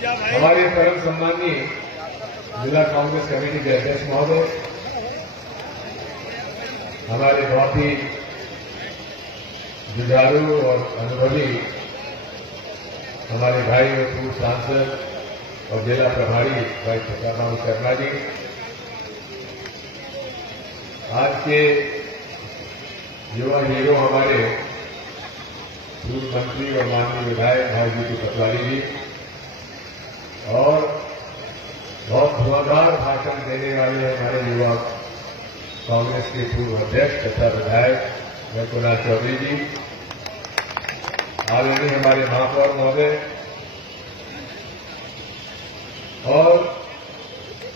हमारे परम सम्मानीय जिला कांग्रेस कमेटी के अध्यक्ष महोदय, हमारे बहुत ही जुझारू और अनुभवी हमारे भाई और पूर्व सांसद और जिला प्रभारी भाई छत्रराम शर्मा जी, आज के युवा हीरो हमारे पूर्व मंत्री और माननीय विधायक भाई जी पटवारी जी, और बहुत धुआंधार भाषण देने वाले हमारे युवा कांग्रेस के पूर्व अध्यक्ष तथा विधायक भाई कुणाल चौधरी जी, आदरणीय हमारे महापौर महोदय और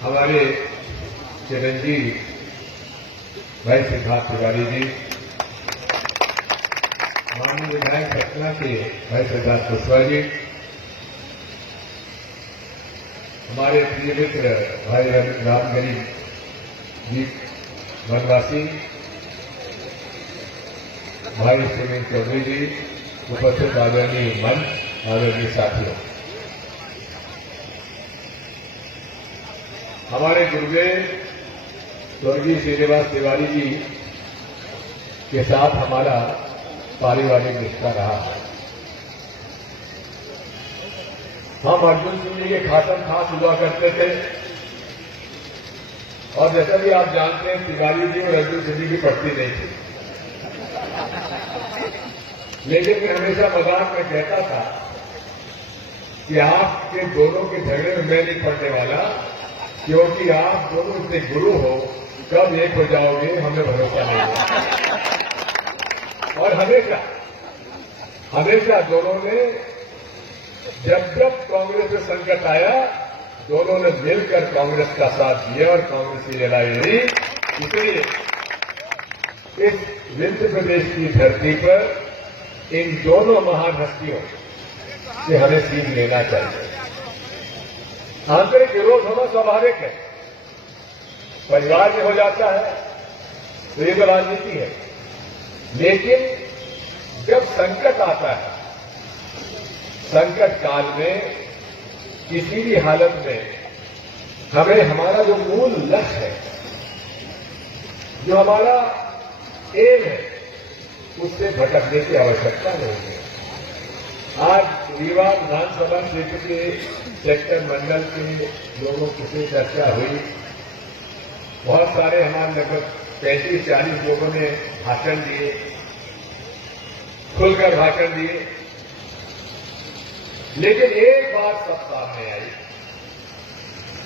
हमारे चिरंजीवी भाई सिद्धार्थ तिवारी जी, माननीय विधायक पटना के भाई सिद्धार्थ कुशवाहा जी, हमारे प्रिय मित्र भाई रामगरी जी वनवासी, भाई सुनील चौधरी जी, उपस्थित आदरणीय मंच, आदरणीय साथियों, हमारे गुरुदेव स्वर्गीय श्रीनिवास तिवारी जी के साथ हमारा पारिवारिक रिश्ता रहा है। हम अर्जुन सिंह जी के खातम खास हुआ करते थे, और जैसा भी आप जानते हैं तिवारी जी और अर्जुन सिंह जी की पड़ती नहीं थी, लेकिन मैं हमेशा मजाक में कहता था कि आपके दोनों के झगड़े में मैं नहीं पड़ने वाला, क्योंकि आप दोनों इतने गुरु हो, कब एक हो जाओगे हमें भरोसा नहीं है। और हमेशा दोनों ने जब कांग्रेस में संकट आया, दोनों ने मिलकर कांग्रेस का साथ दिया और कांग्रेस की लड़ाई लड़ी। इसलिए इस विंध्य प्रदेश की धरती पर इन दोनों महान हस्तियों से हमें सीख लेना चाहिए। आंतरिक विरोध होना स्वाभाविक है, परिवार में हो जाता है तो ये तो राजनीति है, लेकिन जब संकट आता है, संकट काल में किसी भी हालत में हमें हमारा जो मूल लक्ष्य है, जो हमारा एम है, उससे भटकने की आवश्यकता नहीं है। आज रीवा विधानसभा क्षेत्र के सेक्टर मंडल के लोगों से चर्चा हुई, बहुत सारे हमारे लगभग 35-40 लोगों ने भाषण दिए, खुलकर भाषण दिए, लेकिन एक बात सब सामने आई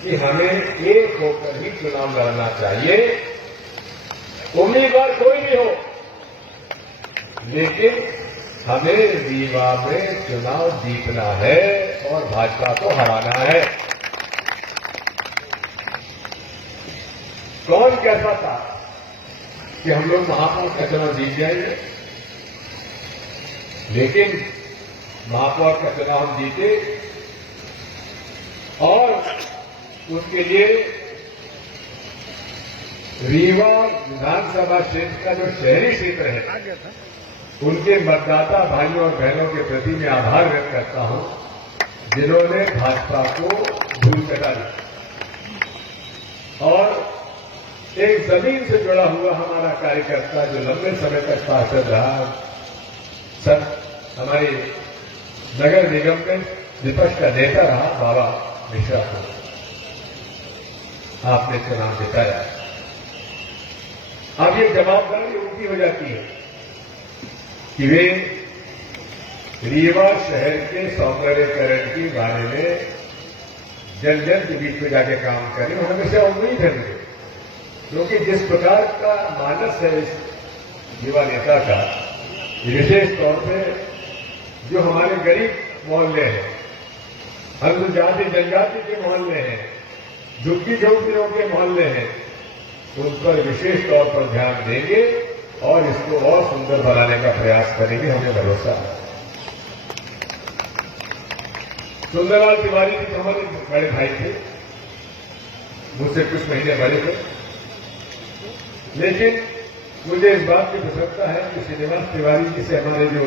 कि हमें एक होकर ही चुनाव लड़ना चाहिए। उम्मीदवार कोई भी हो, लेकिन हमें रीवा में चुनाव जीतना है और भाजपा को हराना है। कौन कहता था कि हम लोग महापौर का चुनाव जीत जाएंगे, लेकिन महापौर का चुनाव हम जीते, और उसके लिए रीवा विधानसभा क्षेत्र का जो शहरी क्षेत्र है, उनके मतदाता भाइयों और बहनों के प्रति मैं आभार व्यक्त करता हूं, जिन्होंने भाजपा को धूल चटा दी। और एक जमीन से जुड़ा हुआ हमारा कार्यकर्ता जो लंबे समय तक पार्षद रहा, सर हमारे नगर निगम में विपक्ष का नेता रहा, बाबा मिश्रा को आपने चुनाव जिताया। अब ये जवाबदारी उनकी हो जाती है कि वे रीवा शहर के सौंदर्यीकरण के बारे में जन के बीच में जाके काम करें। हमेशा उम्मीद है मुझे, क्योंकि जिस प्रकार का मानस है इस युवा नेता का, विशेष तौर पे जो हमारे गरीब मोहल्ले हैं, अनुसूचित जाति जनजाति के मोहल्ले हैं, झुग्गी झोंपड़ियों के मोहल्ले हैं, उन पर विशेष तौर पर ध्यान देंगे और इसको और सुंदर बनाने का प्रयास करेंगे, हमें भरोसा है। सुंदरलाल तिवारी जी तो हमारे बड़े भाई थे, मुझसे कुछ महीने बड़े थे, लेकिन मुझे इस बात की प्रसन्नता है कि श्रीनिवास तिवारी जी से हमारे जो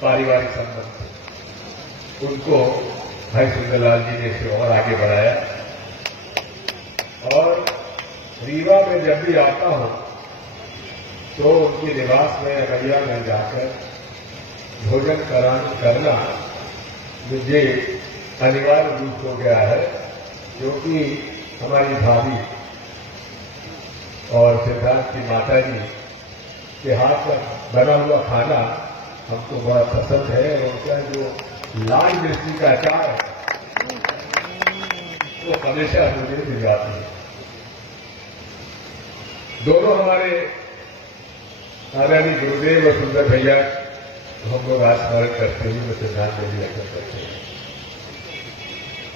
पारिवारिक संबंध थे, उनको भाई सुंदरलाल जी ने इसे और आगे बढ़ाया। और रीवा में जब भी आता हूं तो उनके निवास में अररिया में जाकर भोजन करना मुझे अनिवार्य रूप हो गया है, क्योंकि हमारी भाभी और सिद्धार्थ की माता जी के हाथ पर बना हुआ खाना हमको बड़ा पसंद है। और उनका जो लाल मिर्ची का अचार है वो हमेशा मुझे मिल जाती है। दोनों हमारे आदरणीय गुरुदेव और सुंदर भैया हम लोग आज स्मरण करते हैं, वो सिद्धार्थ में भी अक्सर करते हैं।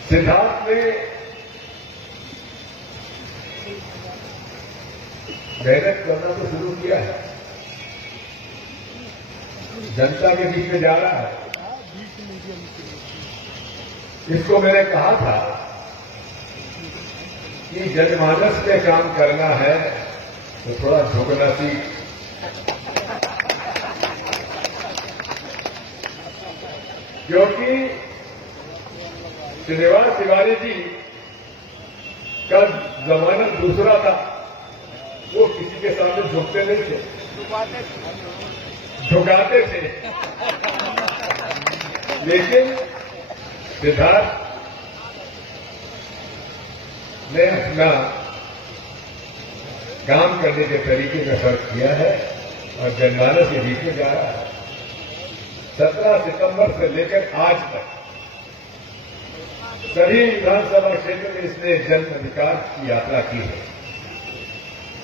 सिद्धार्थ ने मेहनत करना तो शुरू किया है, जनता के बीच में जा रहा है। इसको मैंने कहा था कि जनमानस में काम करना है तो थोड़ा झुकना सीख। क्योंकि श्रीनिवास तिवारी जी का जमाना दूसरा था, वो किसी के सामने झुकते नहीं थे, झुकाते थे। लेकिन सिद्धार्थ ने अपना काम करने के तरीके में फर्क किया है और जनमानस के बीच में जा रहा है। 17 सितंबर से लेकर आज तक सभी विधानसभा क्षेत्र में इसने जन अधिकार की यात्रा की है।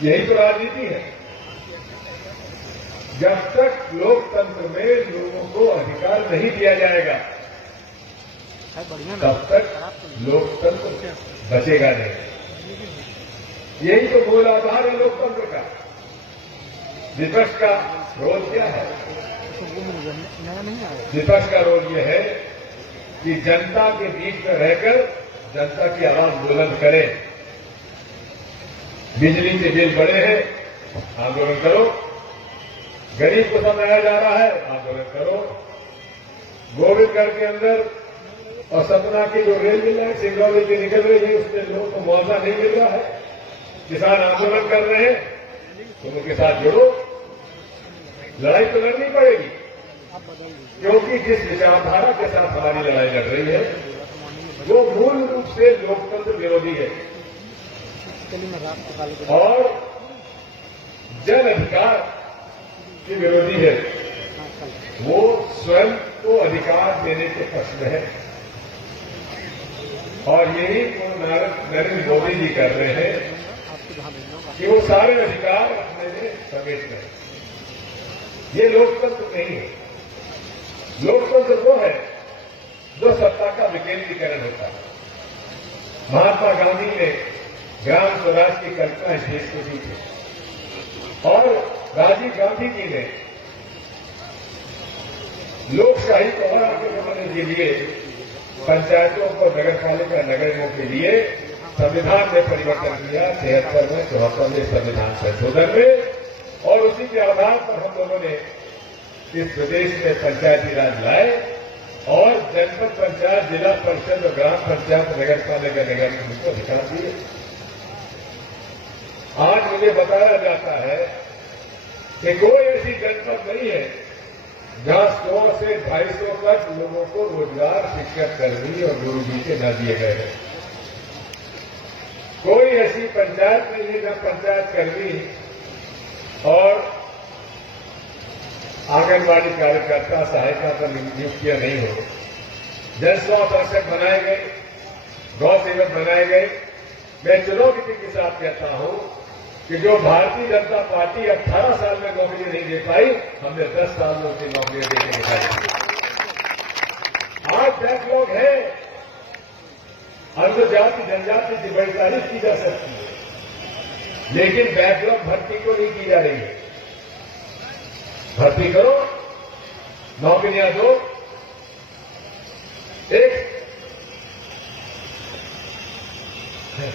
यही तो राजनीति है। जब तक लोकतंत्र में लोगों को अधिकार नहीं दिया जाएगा तब तक लोकतंत्र बचेगा नहीं। यही तो मूल आधार है लोकतंत्र का। विपक्ष का रोल क्या है? विपक्ष का रोल यह है कि जनता के बीच में रहकर जनता की आवाज बुलंद करे। बिजली के बिल बढ़े हैं, आंदोलन करो। गरीब को समझाया जा रहा है, आंदोलन करो। गोविंदगढ़ के अंदर और सतना की जो रेल मिल रहा है, सिंगरौली की निकल रही है, उसमें लोगों को मुआवजा नहीं मिल रहा है। किसान आंदोलन कर रहे हैं, तुम उनके साथ जुड़ो। लड़ाई तो लड़नी पड़ेगी, क्योंकि जिस विचारधारा के साथ हमारी लड़ाई लड़ रही है वो मूल रूप से लोकतंत्र विरोधी है और जन अधिकार के विरोधी है। वो स्वयं को अधिकार देने के पक्ष में है और यही तो नरेंद्र मोदी जी कर रहे हैं कि वो सारे अधिकार अपने में समेट रहे। ये लोकतंत्र नहीं है। लोकतंत्र वो है जो सत्ता का विकेंद्रीकरण होता है। महात्मा गांधी ने ग्राम स्वराज की कल्पना इस देश को दी थी और राजीव गांधी जी ने लोकशाही को और आगे बढ़ाने के लिए पंचायतों को नगरपालिका नगरों के लिए संविधान में परिवर्तन किया। 73 में 74 में संविधान संशोधन में, और उसी के आधार पर हम लोगों ने इस प्रदेश में पंचायती राज लाए और जनपद पंचायत, जिला परिषद और ग्राम पंचायत नगरपालिका नगर में उनको अधिकार दिए। आज मुझे बताया जाता है कि कोई ऐसी जनपद नहीं है जहां 100 से 250 तक लोगों को रोजगार शिक्षक कर्मी और गुरु जी के न दिए गए हैं। कोई ऐसी पंचायत नहीं है जहां पंचायत कर्मी और आंगनबाड़ी कार्यकर्ता सहायता पर नियुक्तियां नहीं हो। जन स्वास्थ्य बनाए गए, गौ सेवक बनाए गए। मैं चुनौती के साथ कहता हूं कि जो भारतीय जनता पार्टी 18 साल में नौकरी नहीं दे पाई, हमने 10 साल में उसकी नौकरियां देके दिखाई। आज बैकलॉग है, अनुसूचित जनजाति की बड़ी तारीफ की जा सकती है, लेकिन बैकलॉग भर्ती को नहीं की जा रही है। भर्ती करो, नौकरियां दो। एक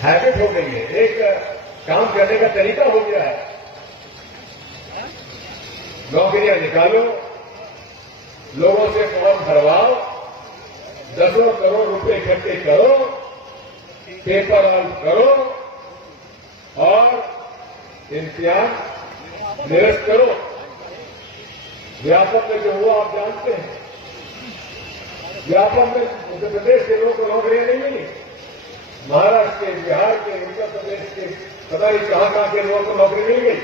हैबिट हो गई है, एक काम करने का तरीका हो गया है। नौकरियां निकालो, लोगों से फॉर्म भरवाओ, 10 करोड़ रुपए इकट्ठे करो, पेपर आउट करो और इम्तिहान निरस्त करो। व्यापक में जो हुआ आप जानते हैं। व्यापक में उत्तर प्रदेश के लोगों को नौकरियां नहीं मिली, महाराष्ट्र के, बिहार के, उत्तर प्रदेश के, पता नहीं कहां के लोगों को नौकरी मिल गई,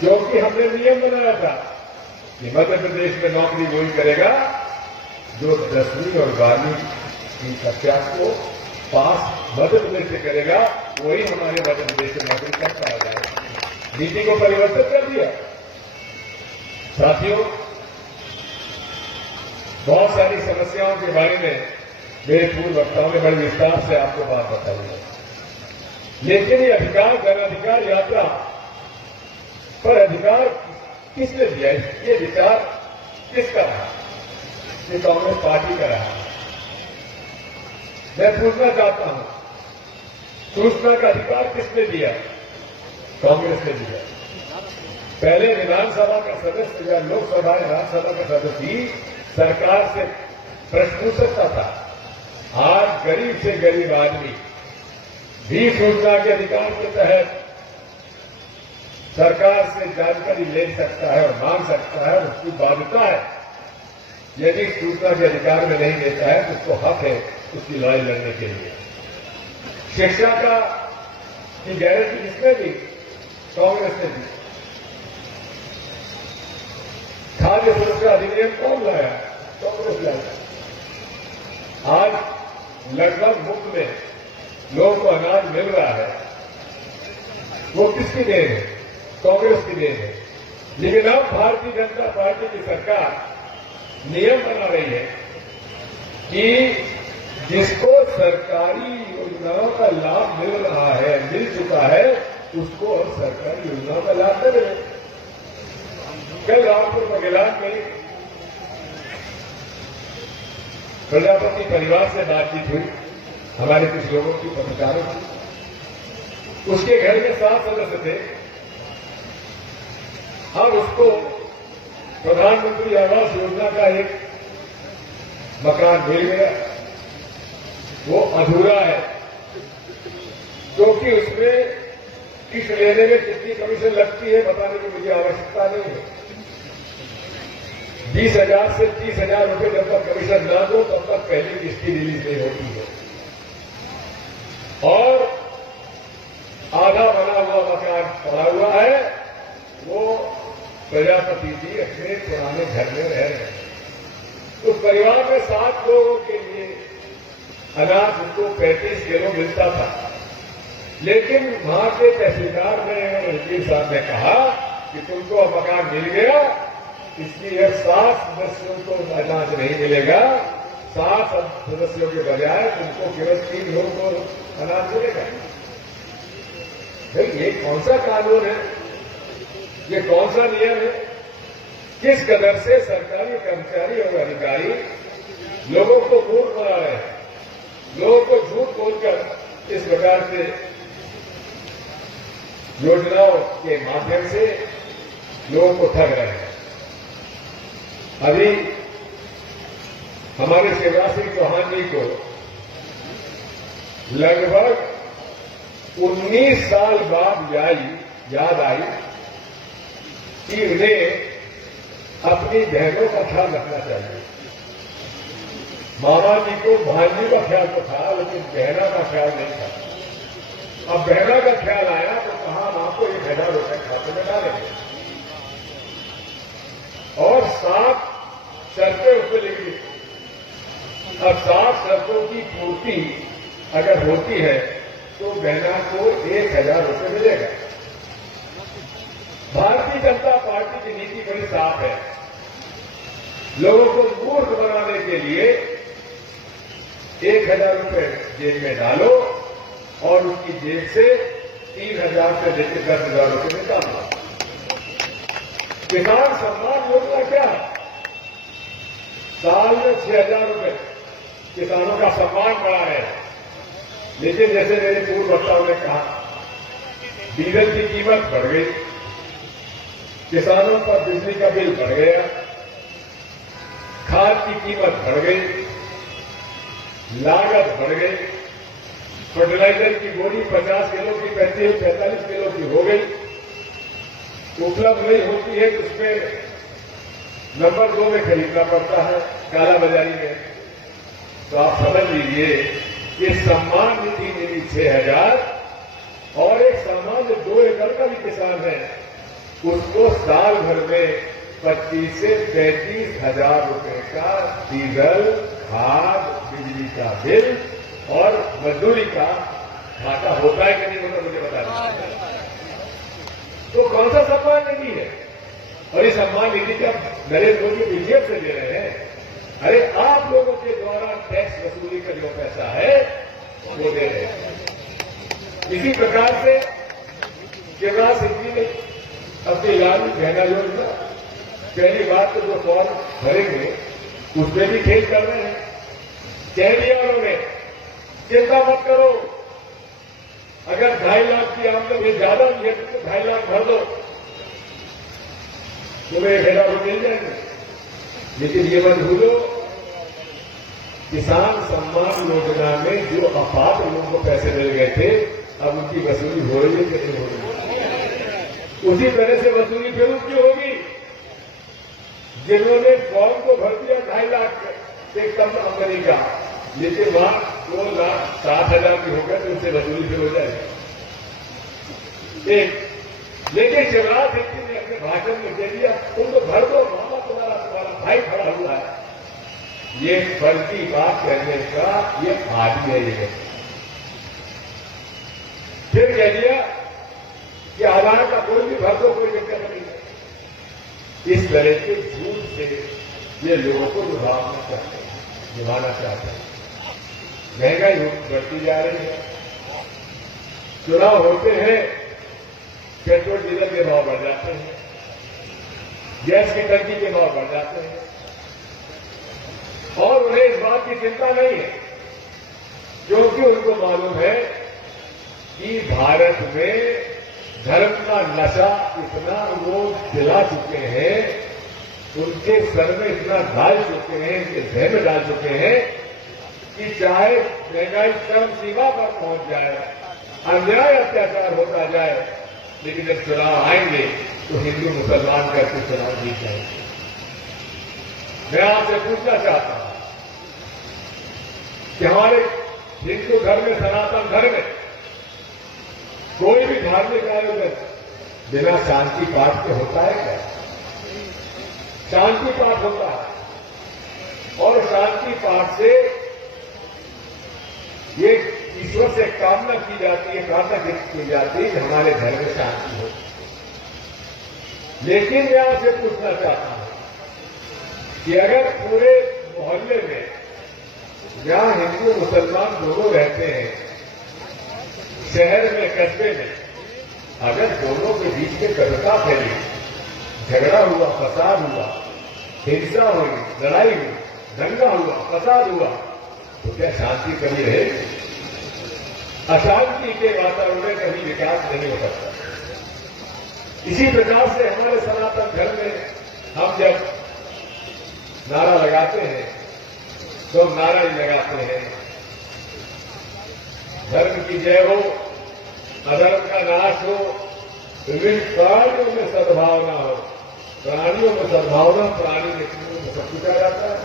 क्योंकि हमने नियम बनाया था कि मध्य प्रदेश में नौकरी वही करेगा जो 10वीं और 12वीं की कक्षा को पास मध्य प्रदेश से करेगा, वही हमारे मध्य प्रदेश में नौकरी कर पाएगा। नीति को परिवर्तित कर दिया। साथियों, बहुत सारी समस्याओं के बारे में मेरे पूर्व वक्ताओं ने बड़े विस्तार से आपको बात बताई है, लेकिन ये अधिकार, जन अधिकार यात्रा पर अधिकार किसने दिया? ये विचार किसका रहा? ये कांग्रेस पार्टी का रहा। मैं पूछना चाहता हूं, सूचना का अधिकार किसने दिया? कांग्रेस ने दिया। पहले विधानसभा का सदस्य या लोकसभा विधानसभा का सदस्य ही सरकार से प्रश्न पूछ सकता था। आज गरीब से गरीब आदमी भी सूचना के अधिकार के तहत सरकार से जानकारी ले सकता है और मांग सकता है, और उसकी बाध्यता है। यदि सूचना के अधिकार में नहीं देता है तो उसको हक है उसकी लड़ाई लड़ने के लिए। शिक्षा की गारंटी किसने दी? कांग्रेस ने दी। खाद्य सुरक्षा अधिनियम कौन लाया? कांग्रेस लाया। आज लगभग मुफ्त में लोगों को अनाज मिल रहा है, वो किसकी देन है? कांग्रेस की देन है। लेकिन अब भारतीय जनता पार्टी की सरकार नियम बना रही है कि जिसको सरकारी योजनाओं का लाभ मिल रहा है, मिल चुका है, उसको अब सरकारी योजनाओं का लाभ न मिले। कल रामपुर बघेलान में प्रजापति परिवार से बातचीत हुई, हमारे कुछ लोगों की, पत्रकारों की। उसके घर में 7 सदस्य थे। अब उसको प्रधानमंत्री आवास योजना का एक मकान मिल गया, वो अधूरा है, क्योंकि उसमें किस्त लेने में कितनी कमीशन लगती है बताने की मुझे आवश्यकता नहीं है। 20,000 से 30,000 रुपये जब तक कमीशन ना दो तब तक पहली किस्त की रिलीज नहीं होती है। और आधा बना हुआ मकान पड़ा हुआ है, वो प्रजापति जी अपने पुराने घर में रह रहे हैं। उस परिवार में 7 लोगों के लिए अनाज उनको 35 किलो मिलता था, लेकिन वहां के तहसीलदार ने और वकील साहब ने कहा कि तुमको अब मकान मिल गया, इसलिए 7 सदस्यों को अनाज नहीं मिलेगा, 7 सदस्यों के बजाय तुमको केवल 3 लोगों को अनाज मिलेगा। भाई ये कौन सा कानून है? ये कौन सा नियम है? किस कदर से सरकारी कर्मचारी और अधिकारी लोगों को मूर्ख बना रहे हैं, लोगों को झूठ बोलकर इस प्रकार से योजनाओं के माध्यम से लोगों को ठग रहे हैं। अभी हमारे शिवराज सिंह चौहान जी को लगभग 19 साल बाद याद आई कि उन्हें अपनी बहनों का ख्याल रखना चाहिए। मामा जी को भांजी का ख्याल तो था, लेकिन बहना का ख्याल नहीं था। अब बहना का ख्याल आया तो कहा हम आपको 1,000 रुपये खाते में डालेंगे, और 7 शर्तें उसमें लिखी। अब 7 शर्तों की पूर्ति अगर होती है तो बहना को 1,000 रुपये मिलेगा। भारतीय जनता पार्टी की नीति बड़ी साफ है। लोगों को मूर्ख बनाने के लिए 1,000 रुपये जेब में डालो और उसकी जेब से 3,000 से लेकर 10,000 रुपये निकालो। किसान सम्मान योजना क्या है? साल में 6,000 रुपये किसानों का सम्मान बढ़ा है, लेकिन जैसे मेरे पूर्व वक्ताओं ने कहा, डीजल की कीमत बढ़ गई, किसानों पर बिजली का बिल बढ़ गया, खाद की कीमत बढ़ गई, लागत बढ़ गई, फर्टिलाइजर की बोरी 50 किलो की 45 किलो की हो गई, उपलब्ध नहीं होती है तो उसमें नंबर 2 में खरीदना पड़ता है काला बाजारी में। तो आप समझ लीजिए कि सम्मान निधि मिली 6,000 और एक सामान्य 2 एकड़ का भी किसान है, उसको साल भर में 25 से 35 हजार रुपए का डीजल, खाद, बिजली का बिल और मजदूरी का घाटा होता है कि नहीं होता, मुझे बता दीजिए। तो कौन सा सम्मान निधि है? और ये सम्मान निधि का नरेंद्र मोदी बीजेपी से दे रहे हैं। अरे आप लोगों के द्वारा टैक्स वसूली का जो पैसा है वो दे रहे हैं। इसी प्रकार से शिवराज सिंह जी ने अपनी लालू कहना योजना पहली बात तो जो फॉर्म भरेंगे उसमें भी खेल कर रहे हैं। कह दिया उन्होंने चिंता मत करो, अगर 2.5 लाख की आमदनी ज्यादा भी है तो 2.5 लाख भर दो, तुम्हें 1 लाख रुपये मिल जाएंगे। लेकिन ये मत भूलो, किसान सम्मान योजना में जो अपात्र लोगों को पैसे मिल गए थे अब उनकी वसूली हो रही है कि नहीं हो रही है? उसी तरह से वसूली फिर उनकी होगी। जिन्होंने फॉर्म को भर दिया 2.5 लाख से कम आमदनी का, लेकिन वहां 2,07,000 की होगा तो उनसे वसूली फिर हो जाएगी। लेकिन शिवराज सिंह जी ने अपने भाषण में कह दिया तुम तो भर दो, मामा तुम्हारा भाई खड़ा हुआ है। ये फर्जी बात कहने का ये आदमी है। ये फिर कह दिया कि आधार का कोई भी भर दो, कोई दिक्कत नहीं है। इस तरह के झूठ से ये लोगों को लुभावना चाहते हैं, निभाना चाहते हैं। महंगाई बढ़ती जा रही है, चुनाव होते हैं, पेट्रोल डीजल के भाव बढ़ जाते हैं, गैस की टंकी के भाव बढ़ जाते हैं और उन्हें इस बात की चिंता नहीं है क्योंकि उनको मालूम है कि भारत में धर्म का नशा इतना वो दिला चुके हैं, उनके सर में इतना डाल चुके हैं, उनके जहन में डाल चुके हैं कि चाहे महंगाई चरम सीमा पर पहुंच जाए, अन्याय अत्याचार होता जाए, लेकिन जब चुनाव आएंगे तो हिंदू मुसलमान करके चुनाव जीत जाएंगे। मैं आपसे पूछना चाहता हूं कि हमारे हिंदू धर्म में, सनातन धर्म में कोई भी धार्मिक आयोजन बिना शांति पाठ के होता है क्या? शांति पाठ होता है और शांति पाठ से ये ईश्वर से कामना की जाती है, प्रार्थना की जाती है कि हमारे घर में शांति हो। लेकिन मैं आपसे पूछना चाहता हूं कि अगर पूरे मोहल्ले में जहां हिंदू मुसलमान दोनों रहते हैं, शहर में, कस्बे में, अगर दोनों के बीच में कटुता फैली, झगड़ा हुआ, फसाद हुआ, हिंसा हुई, लड़ाई हुई, दंगा हुआ, फसाद हुआ, तो क्या शांति कभी रहेगी? अशांति के वातावरण में कभी विकास नहीं हो सकता। इसी प्रकार से हमारे सनातन धर्म में हम जब नारा लगाते हैं तो नारा ही लगाते हैं, धर्म की जय हो, अधर्म का नाश हो, विभिन्न प्राणियों में सद्भावना हो। प्राणियों में सद्भावना, प्राणी में सब कुछ आ जाता है,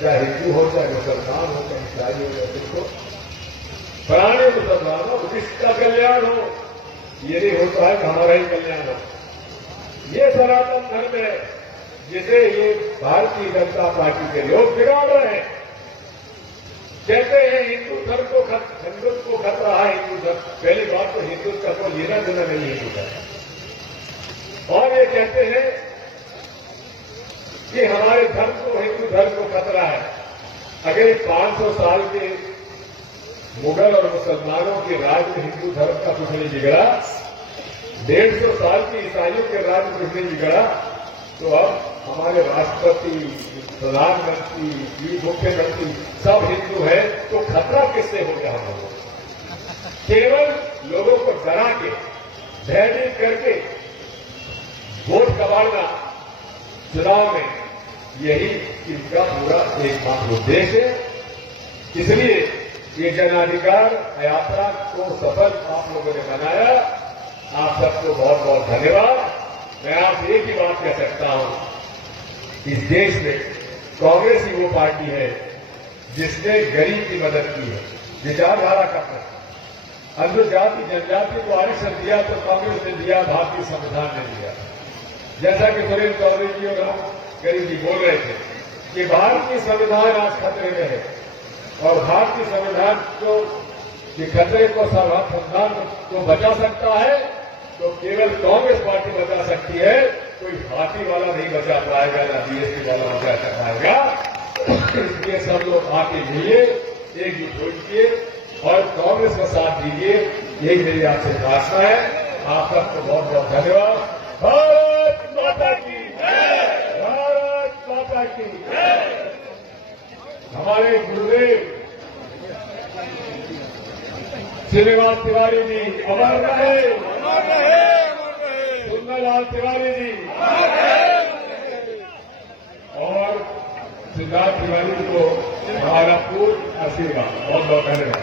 चाहे हिंदू हो, चाहे मुसलमान हो, चाहे ईसाई हो, चाहे सिख हो। प्राणियों में सद्भावना, उसका कल्याण हो, ये नहीं होता है कि हमारा ही कल्याण हो। ये सनातन धर्म है जिसे ये भारतीय जनता पार्टी के लोग बिगाड़ रहे हैं। कहते हैं हिंदू धर्म को हिंदुत्व को खतरा है, हिंदू धर्म। पहली बात तो हिंदुत्व का कोई लेना देना नहीं हिंदू धर्म। और ये कहते हैं कि हमारे धर्म को, हिंदू धर्म को खतरा है। अगर 500 साल के मुगल और मुसलमानों के राज में हिंदू धर्म का कुछ नहीं बिगड़ा, 150 साल के ईसाइयों के राज में कुछ नहीं बिगड़ा, तो अब हमारे राष्ट्रपति, प्रधानमंत्री, मुख्यमंत्री सब हिंदू हैं, तो खतरा किससे हो गया हम लोगों को? केवल लोगों को डरा के, भयभीत करके वोट कबाड़ना चुनाव में, यही इनका पूरा एकमात्र उद्देश्य है। इसलिए ये जन अधिकार यात्रा को सफल आप लोगों ने बनाया। आप सबको बहुत बहुत धन्यवाद। मैं आपसे एक ही बात कह सकता हूं, इस देश में कांग्रेस ही वो पार्टी है जिसने गरीब की मदद की है, विचारधारा का प्रश्न। अनुजाति जनजाति को आरक्षण दिया तो कांग्रेस ने दिया, भारतीय संविधान ने दिया। जैसा कि सुरेंद्र चौधरी जी और राम गरीब जी बोल रहे थे कि भारतीय संविधान आज खतरे में है और भारतीय संविधान को कि खतरे को संविधान को बचा सकता है तो केवल कांग्रेस पार्टी बचा सकती है, कोई पार्टी वाला नहीं बचा पाएगा, ना बीएसपी वाला बचा पाएगा। इसलिए सब लोग आके मिलिए, एकजुट होइए और कांग्रेस का साथ दीजिए, यही मेरी आपसे प्रार्थना है। आप सबको बहुत बहुत धन्यवाद। भारत माता की जय, भारत माता की जय। हमारे गुरुदेव श्रीनिवास तिवारी जी अमर रहे, सुंदरलाल तिवारी जी और सिद्धार्थ तिवारी जी को हमारा पूर्ण आशीर्वाद। बहुत बहुत धन्यवाद।